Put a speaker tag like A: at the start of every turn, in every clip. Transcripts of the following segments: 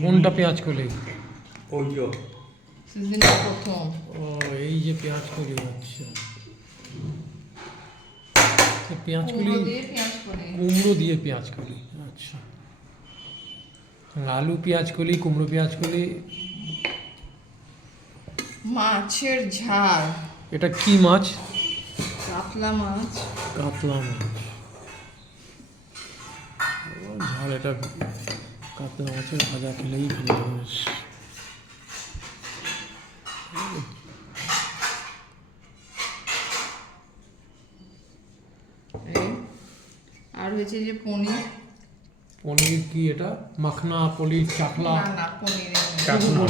A: কোনটা পেঁয়াজ কলি?
B: ওই যে
C: প্রথম।
A: ও এই যে পেঁয়াজ কলি আচ্ছা। পেঁয়াজ কলি
C: কুমড়ো দিয়ে পেঁয়াজ কলি।
A: কুমড়ো দিয়ে পেঁয়াজ কলি আচ্ছা। আলু পেঁয়াজ কলি কুমড়ো পেঁয়াজ কলি।
C: মাছের ঝাল।
A: এটা কি মাছ?
C: কাতলা মাছ।
A: কাতলা মাছ। ঝাল এটা কাতলা মাছের ভাজা খেলেই ভালো
C: আর হয়েছে যে পনির।
A: পনির কি এটা? মাখনা পনির চাকলা
C: না পনির
B: চাকলা।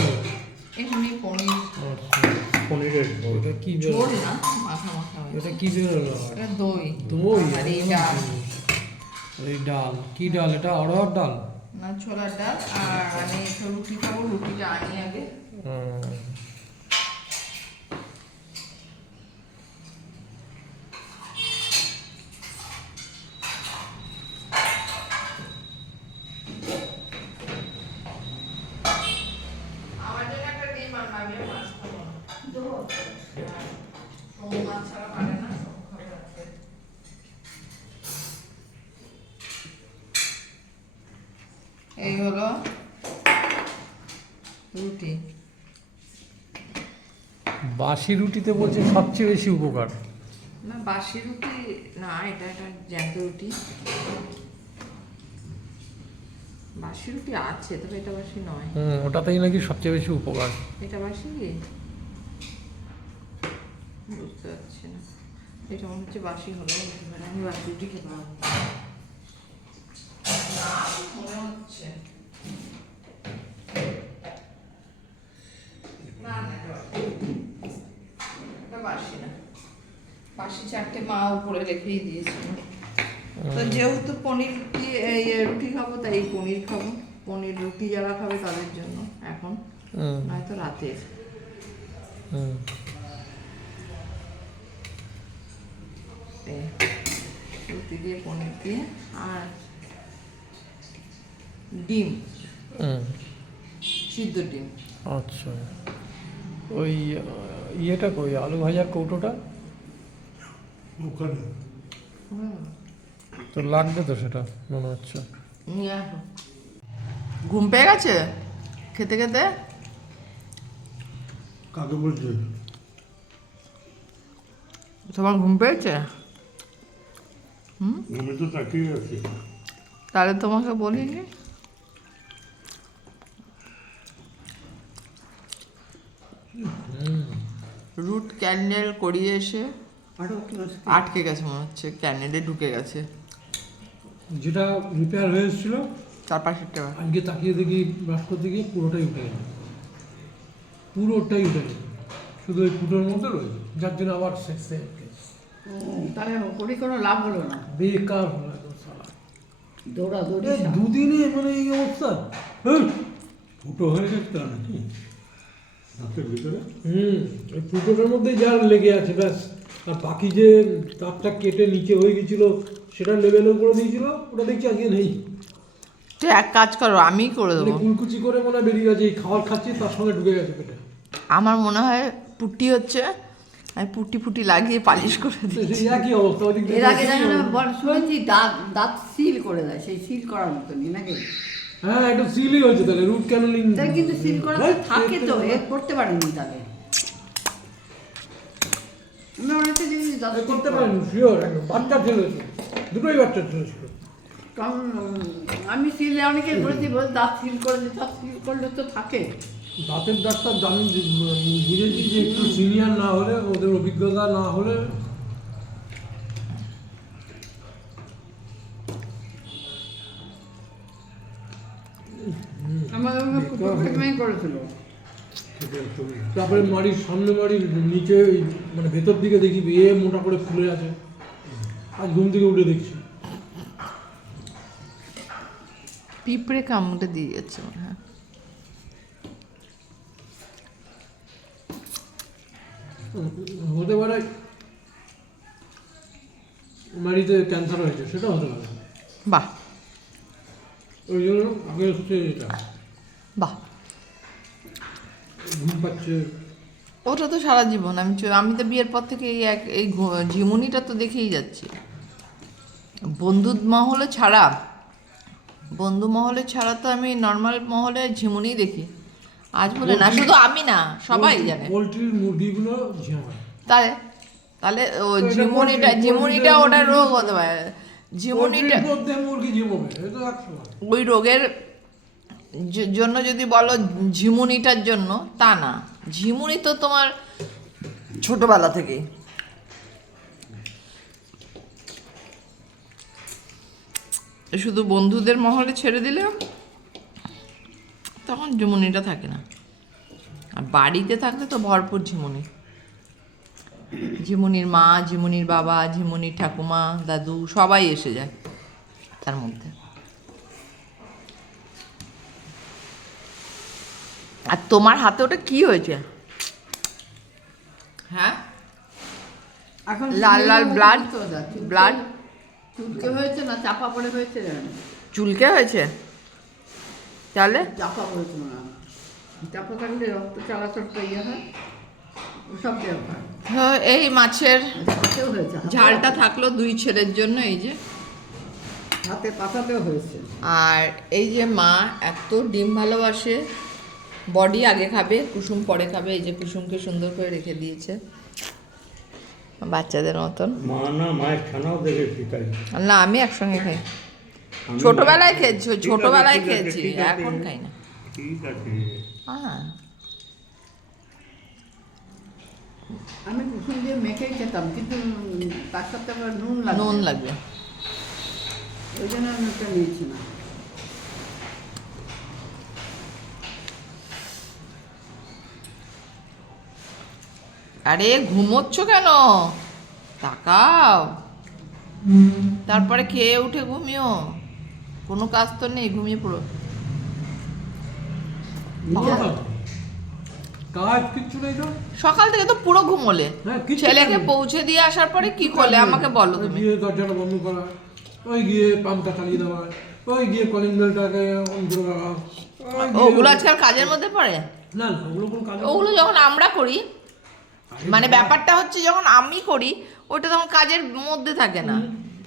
C: এমনি পনির।
A: আচ্ছা,
B: পনিরের
A: এটা কি বেরোলো?
C: না মাখা মাখা
A: এটা কি বেরোলো?
C: এটা দই।
A: দই?
C: আর এই ডাল।
A: কি ডাল এটা? অড়হর ডাল?
C: না ছোলার ডাল। আর আমি একটু রুটি খাব রুটিটা আনি আগে। আমার জন্য একটা ডিম আর মাছ খাব না। সোমু মাছ
A: বাসি রুটিতে বলছে সবচেয়ে বেশি উপকার।
C: না বাসি রুটি না এটা একটা জ্যান্ত রুটি। বাসি রুটি আছে তবে এটা বাসি নয়।
A: হুম ওটাতেই নাকি সবচেয়ে বেশি উপকার।
C: এটা বাসি বুঝতে পারছি না। এটা মনে হচ্ছে বাসি হলো। আমি বাসি রুটি খেতে পারব। না। না, মনে হচ্ছে না না এটা বাসি। এটা বাসি না বাসি চারটে মা উপরে রেখেই দিয়েছিল তো যেহেতু পনির দিয়ে এই রুটি খাব তাই পনির খাব। পনির রুটি যারা খাবে তাদের জন্য এখন নয়তো রাতের রুটি দিয়ে পনির দিয়ে আর ডিম। সিদ্ধ ডিম।
A: আচ্ছা। ওই ইয়েটা কই আলু ভাজার কৌটোটা?
B: ওখানে।
A: তো লাগবে তো সেটা মনে হচ্ছে।
C: ঘুম পেয়ে গেছে? খেতে খেতে?
B: কাকে বলছে?
C: তোমার ঘুম পেয়েছে?
B: আমি তো তাকিয়ে আছি।
C: তাহলে তোমাকে বলিনি। রুট ক্যান্ডেল করিয়ে এসে আটকে গেছে মনে হচ্ছে ক্যান্ডেলে ঢুকে গেছে।
A: যেটা রিপেয়ার হয়ে এসেছিল
C: চার পাঁচশো টাকা
A: আজকে তাকিয়ে দেখি ব্রাশ করতে গিয়ে পুরোটাই উঠে গেল। পুরোটাই উঠে গেল। শুধু ওই ফুটোর মধ্যে রয়েছে যার জন্য আবার সে-
D: তাহলে করে কোনো লাভ হলো না।
A: বেকার হলো একদম শালা।
D: দৌড়া দৌড়ি
A: দুদিনে মানে এই অবস্থা। হ্যাঁ
B: ফুটো হয়ে গেছে তা নাকি? ভিতরে?
A: হুম ওই ফুটোটার মধ্যে যা লেগে আছে ব্যাস। আর বাকি যে তারটা কেটে নিচে হয়ে গেছিল সেটা লেভেলে করে দিয়েছিল? ওটা দেখছি আজকে নেই।
C: তো এক কাজ করো আমিই করে
A: মানে
C: দেবো।
A: কুলকুচি করে মনে হয় বেরিয়ে গেছে এই খাবার খাচ্ছি তার সঙ্গে ঢুকে গেছে পেটে।
C: আমার মনে হয় পুটি হচ্ছে আমি পুটি ফুটি লাগিয়ে পালিশ করে
A: সেই একই অবস্থা ওদিক
D: এর আগে যেন বল শুনেছি দাঁত দাঁত সিল করে দেয় সেই সিল করার মতনই নাকি?
A: হ্যাঁ একটু সিলই হয়েছে তাহলে রুট ক্যানেলিং
D: তাই কিন্তু সিল করা তো থাকে তো এ করতে পারেনি তাহলে আমি অনেকটা জিনিস দাদা
A: করতে পারেন শিওর বাচ্চা ছেলে। দুটোই বাচ্চা ছেলে ছিল।
D: কারণ আমি সিলে অনেকে বলেছি বলে দাঁত সিল করে দিই দাঁত সিল করলে তো থাকে।
A: দাঁতের ডাক্তার জানি বুঝেছি যে একটু সিনিয়র না হলে ওদের অভিজ্ঞতা না হলে।
D: আমার প্রথমেই করেছিল।
A: তারপরে মাড়ির সামনে মাড়ির নিচে মানে ভেতর দিকে দেখি এ মোটা করে ফুলে আছে। আজ ঘুম থেকে উঠে দেখছি।
C: পিঁপড়ে কামড়ে দিয়ে যাচ্ছে মনে হয়।
A: হতে পারে মাড়িতে ক্যান্সার হয়েছে সেটা হতে পারে।
C: বাহ।
A: ওই জন্য
C: বাহ।
A: ঘুম পাচ্ছে
C: ওটা তো সারা জীবন। আমি আমি তো বিয়ের পর থেকে এই এক এই ঝিমুনিটা তো দেখেই যাচ্ছি। বন্ধু মহলে ছাড়া বন্ধু মহলে ছাড়া তো আমি নর্মাল মহলে ঝিমুনি দেখি। আজ বলে না শুধু আমি না সবাই জানে।
A: পোলট্রির মুরগিগুলো ঝিমায়
C: তাহলে তাহলে ও ঝিমুনিটা ঝিমুনিটা ওটা রোগ হতে পারে। ঝিমুনিটা ওই রোগের জন্য যদি বলো ঝিমুনিটার জন্য, তা না। ঝিমুনি তো তোমার ছোটবেলা থেকেই। শুধু বন্ধুদের মহলে ছেড়ে দিলে তখন ঝিমুনিটা থাকে না। আর বাড়িতে থাকলে তো ভরপুর ঝিমুনি। ঝিমুনির মা, ঝিমুনির বাবা, ঝিমুনির ঠাকুমা, দাদু, সবাই এসে যায় তার মধ্যে। আর তোমার হাতে ওটা কি হয়েছে? হ্যাঁ?
D: এখন
C: লাল লাল blood? ব্লাড
D: চুলকে হয়েছে না চাপা পড়ে হয়েছে
C: চুলকে হয়েছে? তাহলে?
D: চাপা পড়েছে না চাপা থাকলে রক্ত চলাচলটা ইয়ে হয়। ওসব ব্যাপার
C: হ্যাঁ, এই মাছের ঝালটা থাকল দুই ছেলের জন্য এই যে।
D: হাতে পাতাতেও হয়েছে।
C: আর এই যে মা এত ডিম ভালোবাসে বডি আগে খাবে কুসুম পরে খাবে এই যে কুসুমকে সুন্দর করে রেখে দিয়েছে। বাচ্চাদের মতন।
B: মা না
C: আমি একসঙ্গে খাই। ছোটবেলায় খেয়েছি ছোটবেলায় খেয়েছি এখন খাই না।
B: ঠিক আছে।
C: হ্যাঁ
D: আমি কুসুম দিয়ে মেখেই খেতাম কিন্তু তার সাথে নুন লাগে
C: নুন লাগবে।
D: ওই জন্য আমি ওটা নিয়েছি না।
C: আরে ঘুমোচ্ছ কেন? তাকাও। তারপরে খেয়ে উঠে ঘুমিও। কোনো কাজ তো নেই ঘুমিয়ে পড়ো। সকাল থেকে তো পুরো ঘুমোলে।
A: হ্যাঁ,
C: ছেলেকে পৌঁছে দিয়ে আসার পরে কি করলে? আমাকে বলো তুমি।
A: দরজাটা বন্ধ করা ওই গিয়ে পাম্পটা চালিয়ে দেওয়া ওই গিয়ে কলিং বেলটাকে অন করে রাখা
C: ওগুলো আজকাল কাজের মধ্যে পড়ে?
A: না না ওগুলো কোনো কাজ
C: ওগুলো যখন আমরা করি মানে ব্যাপারটা হচ্ছে যখন আমি করি ওটা তখন কাজের মধ্যে থাকে না।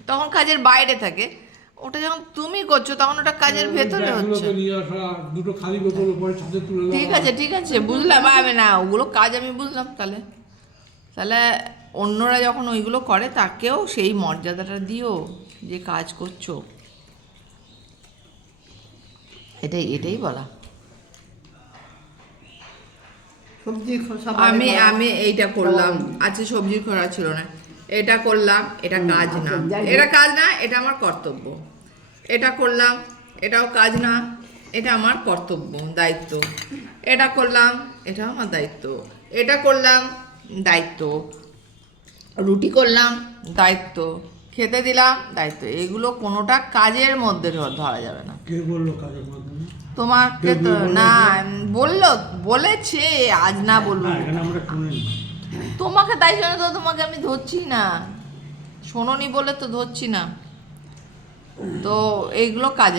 C: তখন কাজের বাইরে থাকে। ওটা যখন তুমি করছ তখন ওটা কাজের ভেতরে হচ্ছে।
A: ব্যাগগুলোকে নিয়ে আসা দুটো খালি বোতল উপরে ছাদে তুলে
C: ঠিক আছে ঠিক আছে বুঝলাম। আমি না ওগুলো কাজ আমি বুঝলাম তাহলে। তাহলে অন্যরা যখন ওইগুলো করে তাকেও সেই মর্যাদাটা দিও যে কাজ করছ। এটাই এটাই বলা।
D: সবজি
C: আমি আমি এইটা করলাম। আজকে সবজির খরা ছিল না। এটা করলাম এটা কাজ না।
D: আচ্ছা, হোক।
C: এটা কাজ না এটা আমার কর্তব্য। এটা করলাম এটাও কাজ না এটা আমার কর্তব্য দায়িত্ব। এটা করলাম এটা আমার দায়িত্ব। এটা করলাম দায়িত্ব। রুটি করলাম দায়িত্ব। খেতে দিলাম দায়িত্ব এগুলো কোনোটা কাজের মধ্যে ধরা যাবে না।
A: কে বলল কাজের মধ্যে?
C: তোমাকে তো না বলল বলেছে আজ না বলব
B: আমরা শুনিনি।
C: তোমাকে তাই জন্য তো তোমাকে আমি ধরছি না। শোনোনি বলে তো ধরছি না। তো এইগুলো কাজে